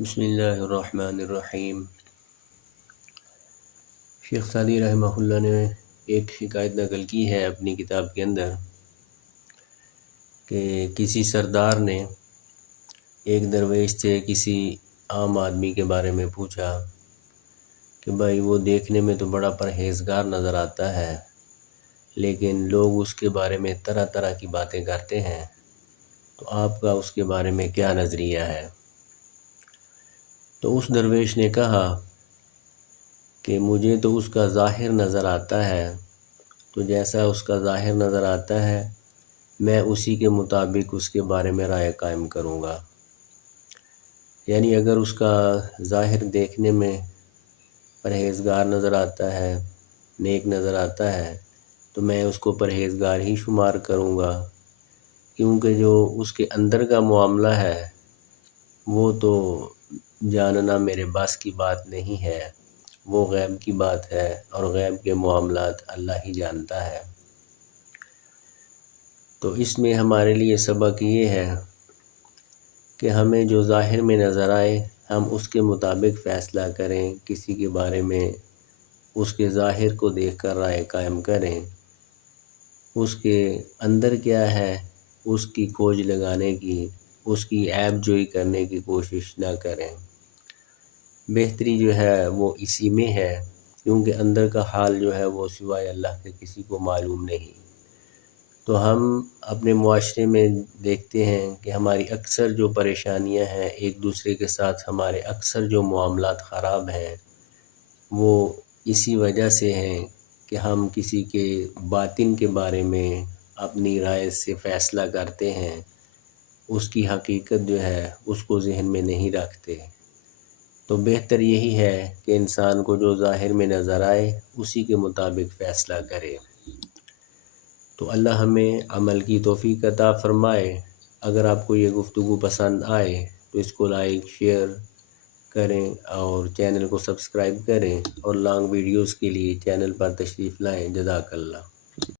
بسم اللہ الرحمن الرحیم۔ شیخ سعدی رحمہ اللہ نے ایک حکایت نقل کی ہے اپنی کتاب کے اندر کہ کسی سردار نے ایک درویش سے کسی عام آدمی کے بارے میں پوچھا کہ بھائی وہ دیکھنے میں تو بڑا پرہیزگار نظر آتا ہے، لیکن لوگ اس کے بارے میں طرح طرح کی باتیں کرتے ہیں، تو آپ کا اس کے بارے میں کیا نظریہ ہے؟ تو اس درویش نے کہا کہ مجھے تو اس کا ظاہر نظر آتا ہے، تو جیسا اس کا ظاہر نظر آتا ہے میں اسی کے مطابق اس کے بارے میں رائے قائم کروں گا۔ یعنی اگر اس کا ظاہر دیکھنے میں پرہیزگار نظر آتا ہے، نیک نظر آتا ہے، تو میں اس کو پرہیزگار ہی شمار کروں گا، کیونکہ جو اس کے اندر کا معاملہ ہے وہ تو جاننا میرے بس کی بات نہیں ہے، وہ غیب کی بات ہے اور غیب کے معاملات اللہ ہی جانتا ہے۔ تو اس میں ہمارے لیے سبق یہ ہے کہ ہمیں جو ظاہر میں نظر آئے ہم اس کے مطابق فیصلہ کریں، کسی کے بارے میں اس کے ظاہر کو دیکھ کر رائے قائم کریں، اس کے اندر کیا ہے اس کی کھوج لگانے کی، اس کی عیب جوئی کرنے کی کوشش نہ کریں۔ بہتری جو ہے وہ اسی میں ہے، کیونکہ اندر کا حال جو ہے وہ سوائے اللہ کے کسی کو معلوم نہیں۔ تو ہم اپنے معاشرے میں دیکھتے ہیں کہ ہماری اکثر جو پریشانیاں ہیں، ایک دوسرے کے ساتھ ہمارے اکثر جو معاملات خراب ہیں وہ اسی وجہ سے ہیں کہ ہم کسی کے باطن کے بارے میں اپنی رائے سے فیصلہ کرتے ہیں، اس کی حقیقت جو ہے اس کو ذہن میں نہیں رکھتے۔ تو بہتر یہی ہے کہ انسان کو جو ظاہر میں نظر آئے اسی کے مطابق فیصلہ کرے۔ تو اللہ ہمیں عمل کی توفیق عطا فرمائے۔ اگر آپ کو یہ گفتگو پسند آئے تو اس کو لائک شیئر کریں اور چینل کو سبسکرائب کریں، اور لانگ ویڈیوز کے لیے چینل پر تشریف لائیں۔ جزاک اللہ۔